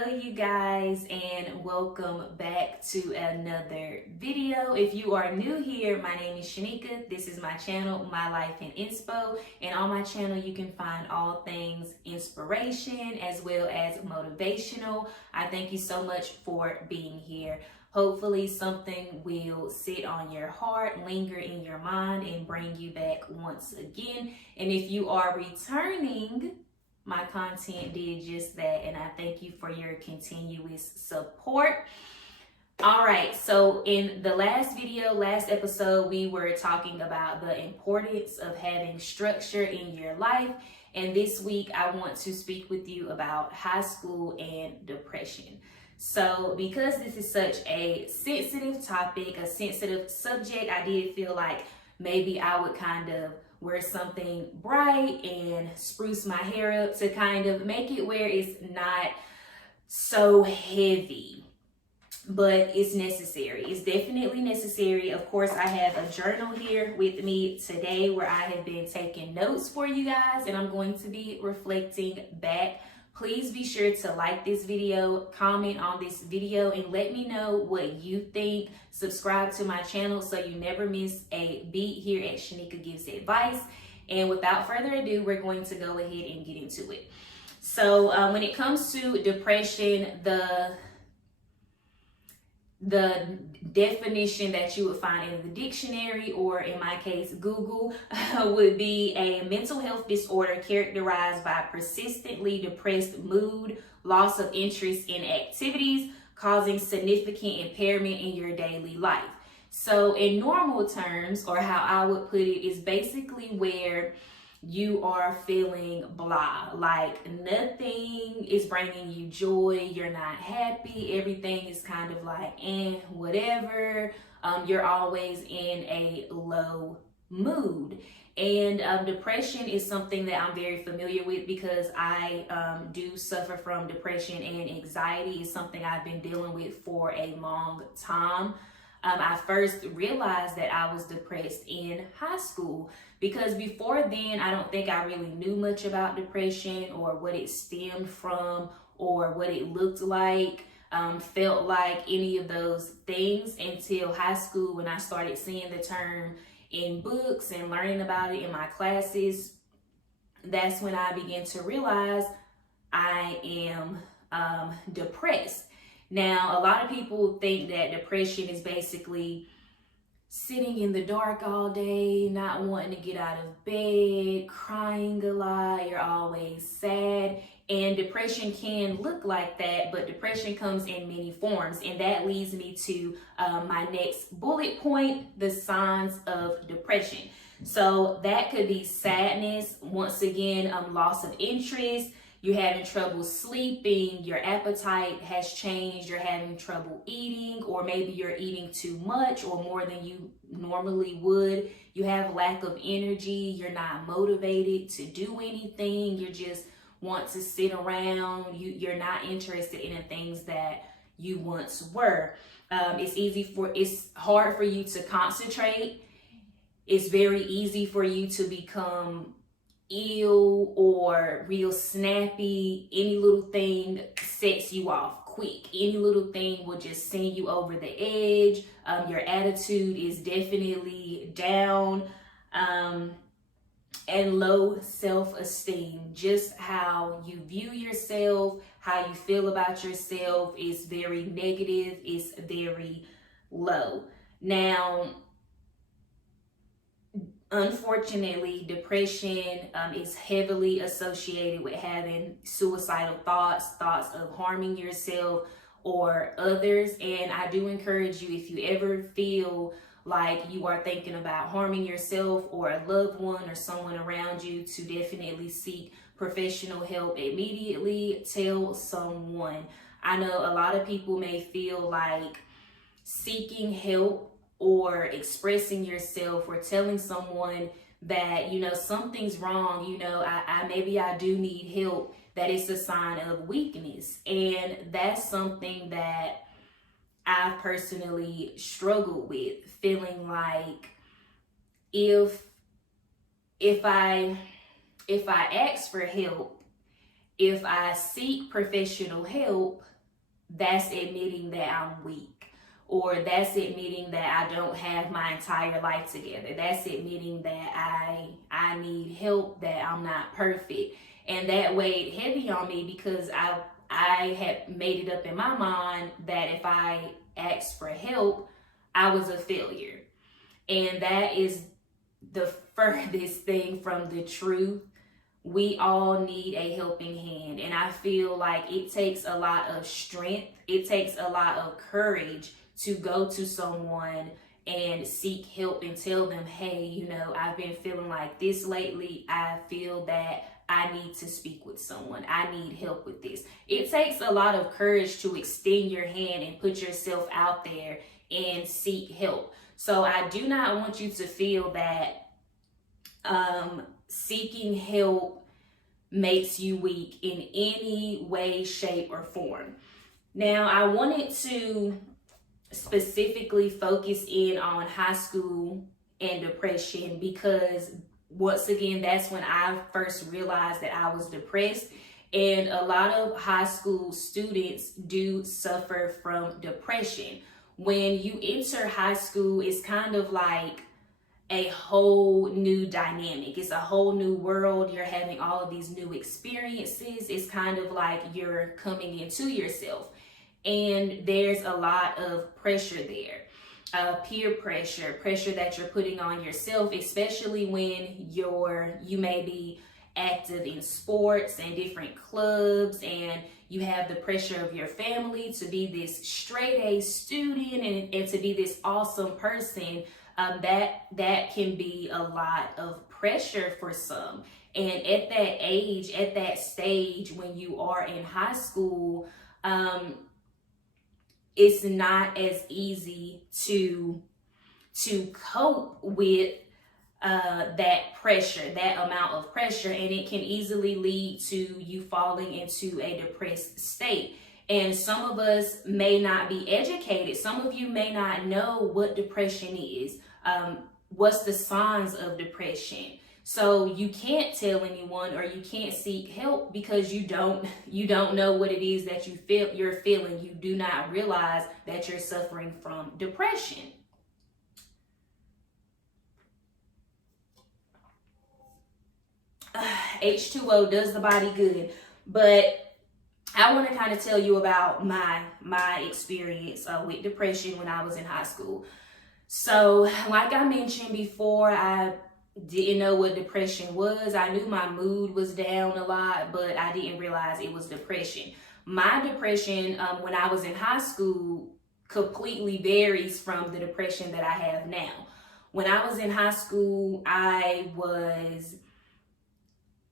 Hello you guys, and welcome back to another video. If you are new here, my name is Shaneeka. This is my channel, My Life in Inspo, and on my channel you can find all things inspiration as well as motivational. I thank you so much for being here. Hopefully something will sit on your heart, linger in your mind, and bring you back once again. And if you are returning, my content did just that, and I thank you for your continuous support. All right, so in the last episode, we were talking about the importance of having structure in your life. And this week, I want to speak with you about high school and depression. So because this is such a sensitive topic, a sensitive subject, I did feel like maybe I would kind of wear something bright and spruce my hair up to kind of make it where it's not so heavy, but it's necessary. It's definitely necessary. Of course, I have a journal here with me today where I have been taking notes for you guys, and I'm going to be reflecting back. Please be sure to like this video, comment on this video, and let me know what you think. Subscribe to my channel so you never miss a beat here at Shaneeka Gives Advice. And without further ado, we're going to go ahead and get into it. So when it comes to depression, the definition that you would find in the dictionary, or in my case Google, would be a mental health disorder characterized by persistently depressed mood, loss of interest in activities, causing significant impairment in your daily life. So in normal terms, or how I would put it, is basically where you are feeling blah, like nothing is bringing you joy, you're not happy, everything is kind of like whatever. You're always in a low mood. And depression is something that I'm very familiar with because I do suffer from depression, and anxiety is something I've been dealing with for a long time. I first realized that I was depressed in high school, because before then, I don't think I really knew much about depression or what it stemmed from or what it looked like, felt like, any of those things until high school, when I started seeing the term in books and learning about it in my classes. That's when I began to realize I am depressed. Now, a lot of people think that depression is basically sitting in the dark all day, not wanting to get out of bed, crying a lot, you're always sad. And depression can look like that, but depression comes in many forms. And that leads me to my next bullet point, the signs of depression. So that could be sadness, once again, loss of interest. You're having trouble sleeping, your appetite has changed, you're having trouble eating, or maybe you're eating too much or more than you normally would. You have lack of energy, you're not motivated to do anything, you just want to sit around, you're not interested in the things that you once were. It's hard for you to concentrate. It's very easy for you to become ill or real snappy. Any little thing sets you off quick. Any little thing will just send you over the edge. Your attitude is definitely down, and low self-esteem. Just how you view yourself, how you feel about yourself is very negative, it's very low. Now, unfortunately, depression is heavily associated with having suicidal thoughts of harming yourself or others. And I do encourage you, if you ever feel like you are thinking about harming yourself or a loved one or someone around you, to definitely seek professional help immediately. Tell someone. I know a lot of people may feel like seeking help or expressing yourself or telling someone that, something's wrong, maybe I do need help, that it's a sign of weakness. And that's something that I've personally struggled with, feeling like if I ask for help if I seek professional help, that's admitting that I'm weak, or that's admitting that I don't have my entire life together. That's admitting that I need help, that I'm not perfect. And that weighed heavy on me because I had made it up in my mind that if I asked for help, I was a failure. And that is the furthest thing from the truth. We all need a helping hand. And I feel like it takes a lot of strength. It takes a lot of courage to go to someone and seek help and tell them, hey, you know, I've been feeling like this lately. I feel that I need to speak with someone. I need help with this. It takes a lot of courage to extend your hand and put yourself out there and seek help. So I do not want you to feel that seeking help makes you weak in any way, shape, or form. Now, I wanted to specifically focus in on high school and depression because, once again, that's when I first realized that I was depressed. And a lot of high school students do suffer from depression. When you enter high school, it's kind of like a whole new dynamic. It's a whole new world. You're having all of these new experiences. It's kind of like you're coming into yourself. And there's a lot of pressure there. Peer pressure that you're putting on yourself, especially when you may be active in sports and different clubs, and you have the pressure of your family to be this straight A student and to be this awesome person. That can be a lot of pressure for some. And at that age, at that stage, when you are in high school, it's not as easy to cope with that pressure, that amount of pressure, and it can easily lead to you falling into a depressed state. And some of us may not be educated. Some of you may not know what depression is. What's the signs of depression? So you can't tell anyone, or you can't seek help because you don't know what it is that you're feeling. You do not realize that you're suffering from depression. H2O does the body good, but I want to kind of tell you about my experience with depression when I was in high school. So, like I mentioned before, I didn't know what depression was. I knew my mood was down a lot, but I didn't realize it was depression. My depression when I was in high school completely varies from the depression that I have now. When I was in high school, I was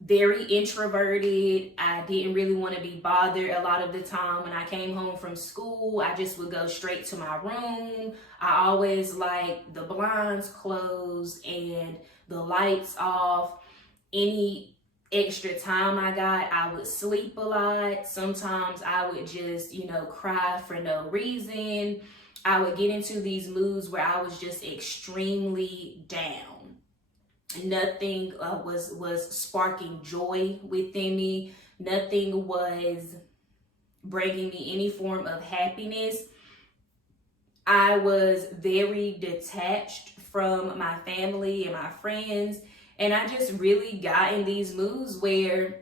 very introverted. I didn't really want to be bothered a lot of the time. When I came home from school, I just would go straight to my room. I always liked the blinds closed and the lights off. Any extra time I got, I would sleep a lot. Sometimes I would just, cry for no reason. I would get into these moods where I was just extremely down. Nothing was sparking joy within me. Nothing was bringing me any form of happiness. I was very detached from my family and my friends, and I just really got in these moods where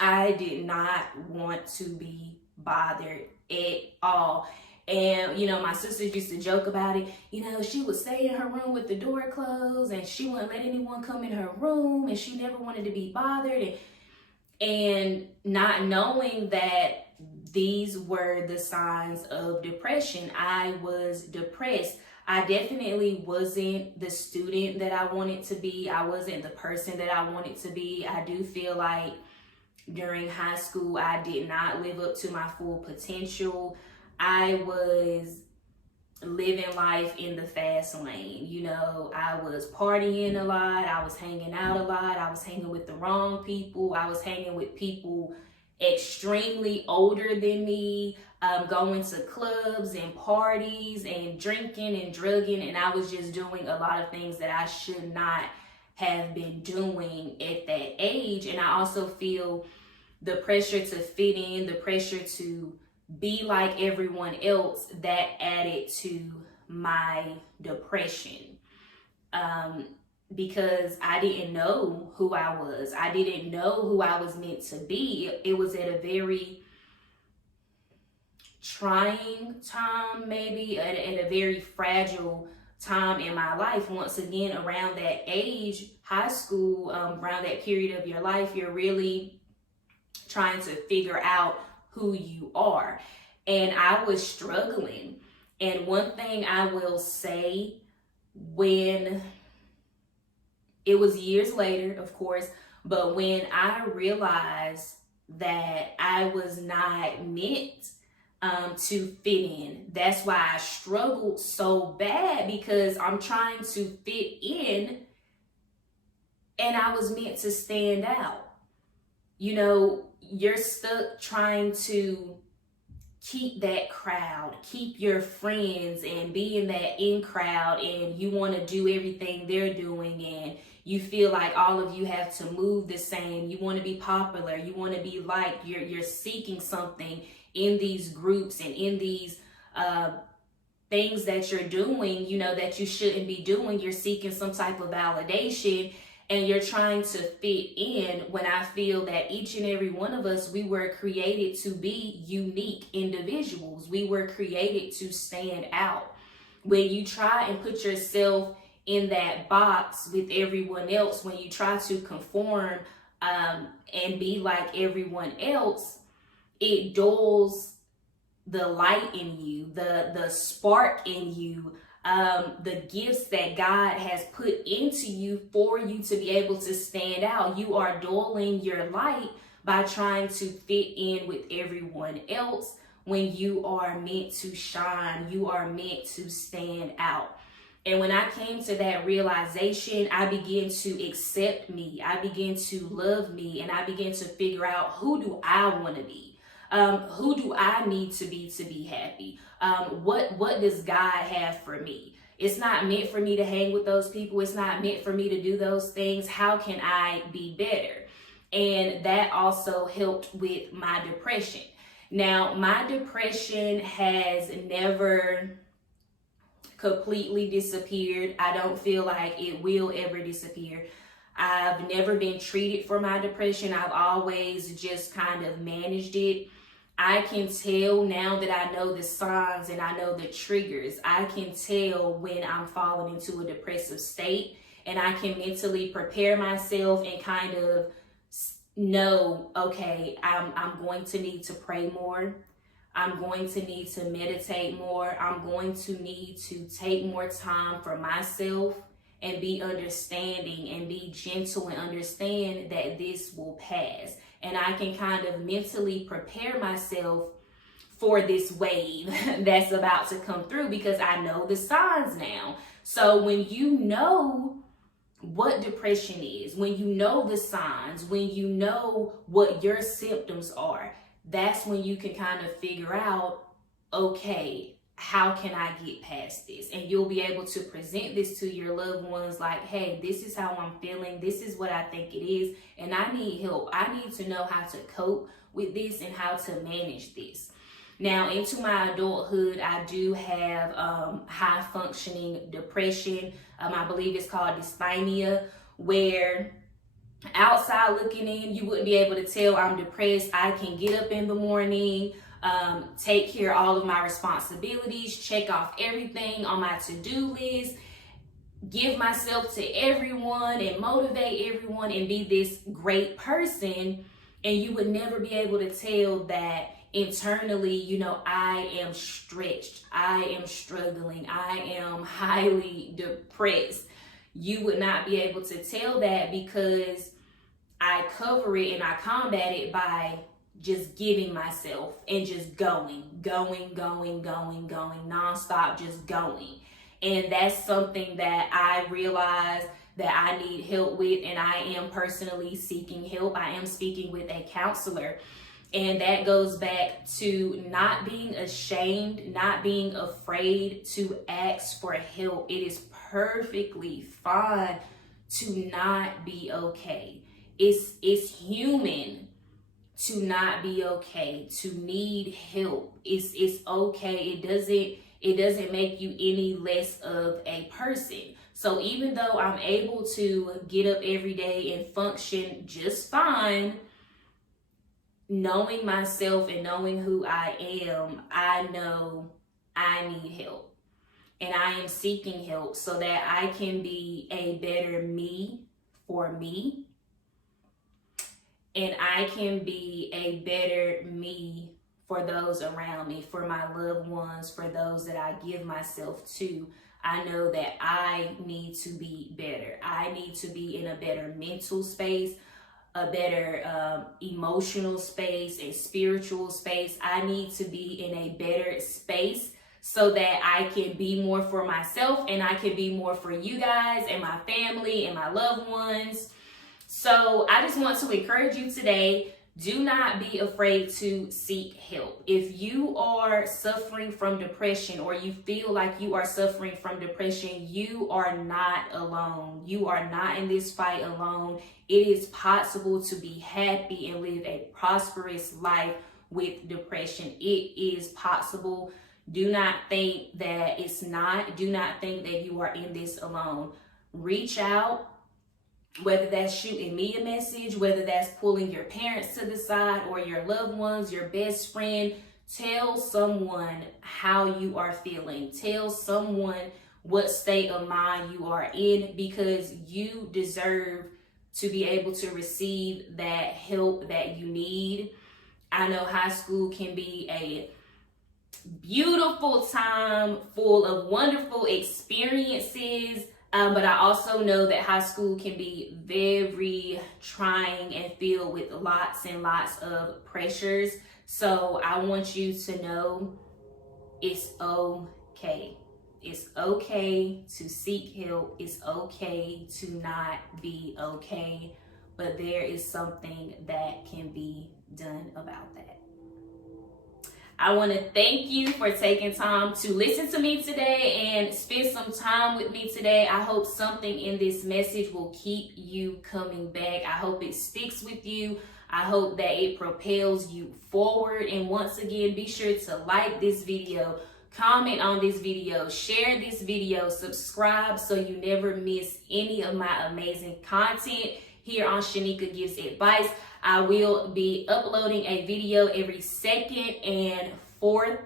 I did not want to be bothered at all. And, my sisters used to joke about it. She would stay in her room with the door closed, and she wouldn't let anyone come in her room, and she never wanted to be bothered. And not knowing that these were the signs of depression, I was depressed. I definitely wasn't the student that I wanted to be. I wasn't the person that I wanted to be. I do feel like during high school, I did not live up to my full potential. I was living life in the fast lane. I was partying a lot. I was hanging out a lot. I was hanging with the wrong people. I was hanging with people extremely older than me, going to clubs and parties and drinking and drugging. And I was just doing a lot of things that I should not have been doing at that age. And I also feel the pressure to fit in, the pressure to be like everyone else, that added to my depression. Because I didn't know who I was. I didn't know who I was meant to be. It was at a very trying time, maybe at a very fragile time in my life. Once again, around that age, high school, around that period of your life, you're really trying to figure out who you are. And I was struggling. And one thing I will say, when it was years later, of course, but when I realized that I was not meant to fit in, that's why I struggled so bad, because I'm trying to fit in and I was meant to stand out. You know, you're stuck trying to keep that crowd, keep your friends, and be in that in crowd, and you want to do everything they're doing, and you feel like all of you have to move the same. You want to be popular, you want to be liked, you're seeking something in these groups and in these things that you're doing, you know, that you shouldn't be doing. You're seeking some type of validation, and you're trying to fit in, when I feel that each and every one of us, we were created to be unique individuals. We were created to stand out. When you try and put yourself in that box with everyone else, when you try to conform and be like everyone else, it dulls the light in you, the spark in you, the gifts that God has put into you for you to be able to stand out. You are dulling your light by trying to fit in with everyone else, when you are meant to shine. You are meant to stand out. And when I came to that realization, I began to accept me. I began to love me, and I began to figure out, who do I want to be? Who do I need to be happy? What does God have for me? It's not meant for me to hang with those people. It's not meant for me to do those things. How can I be better? And that also helped with my depression. Now, my depression has never completely disappeared. I don't feel like it will ever disappear. I've never been treated for my depression. I've always just kind of managed it. I can tell now that I know the signs and I know the triggers. I can tell when I'm falling into a depressive state, and I can mentally prepare myself and kind of know, okay, I'm going to need to pray more. I'm going to need to meditate more. I'm going to need to take more time for myself and be understanding and be gentle and understand that this will pass. And I can kind of mentally prepare myself for this wave that's about to come through, because I know the signs now. So when you know what depression is, when you know the signs, when you know what your symptoms are, that's when you can kind of figure out, okay, how can I get past this? And you'll be able to present this to your loved ones like, hey, this is how I'm feeling. This is what I think it is. And I need help. I need to know how to cope with this and how to manage this. Now, into my adulthood, I do have high functioning depression. I believe it's called Dysphonia, where outside looking in, you wouldn't be able to tell I'm depressed. I can get up in the morning, take care of all of my responsibilities, check off everything on my to-do list, give myself to everyone and motivate everyone and be this great person. And you would never be able to tell that internally, you know, I am stretched, I am struggling, I am highly depressed. You would not be able to tell that, because I cover it and I combat it by just giving myself and just going nonstop, just going. And that's something that I realize that I need help with, and I am personally seeking help. I am speaking with a counselor. And that goes back to not being ashamed, not being afraid to ask for help. It is perfectly fine to not be okay. It's human to not be okay, to need help. It's okay. It doesn't make you any less of a person. So even though I'm able to get up every day and function just fine, knowing myself and knowing who I am, I know I need help. And I am seeking help so that I can be a better me for me. And I can be a better me for those around me, for my loved ones, for those that I give myself to. I know that I need to be better. I need to be in a better mental space, a better emotional space and spiritual space. I need to be in a better space so that I can be more for myself and I can be more for you guys and my family and my loved ones. So I just want to encourage you today, do not be afraid to seek help. If you are suffering from depression or you feel like you are suffering from depression, you are not alone. You are not in this fight alone. It is possible to be happy and live a prosperous life with depression. It is possible. Do not think that it's not. Do not think that you are in this alone. Reach out. Whether that's shooting me a message, whether that's pulling your parents to the side or your loved ones, your best friend, tell someone how you are feeling. Tell someone what state of mind you are in, because you deserve to be able to receive that help that you need. I know high school can be a beautiful time full of wonderful experiences. But I also know that high school can be very trying and filled with lots and lots of pressures. So I want you to know it's okay. It's okay to seek help. It's okay to not be okay. But there is something that can be done about that. I want to thank you for taking time to listen to me today and spend some time with me today. I hope something in this message will keep you coming back. I hope it sticks with you. I hope that it propels you forward. And once again, be sure to like this video, comment on this video, share this video, subscribe so you never miss any of my amazing content here on Shaneeka Gives Advice. I will be uploading a video every second and fourth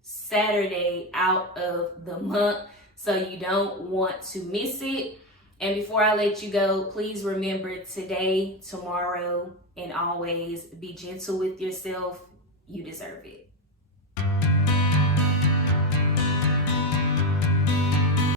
Saturday out of the month, so you don't want to miss it. And before I let you go, please remember today, tomorrow, and always be gentle with yourself. You deserve it.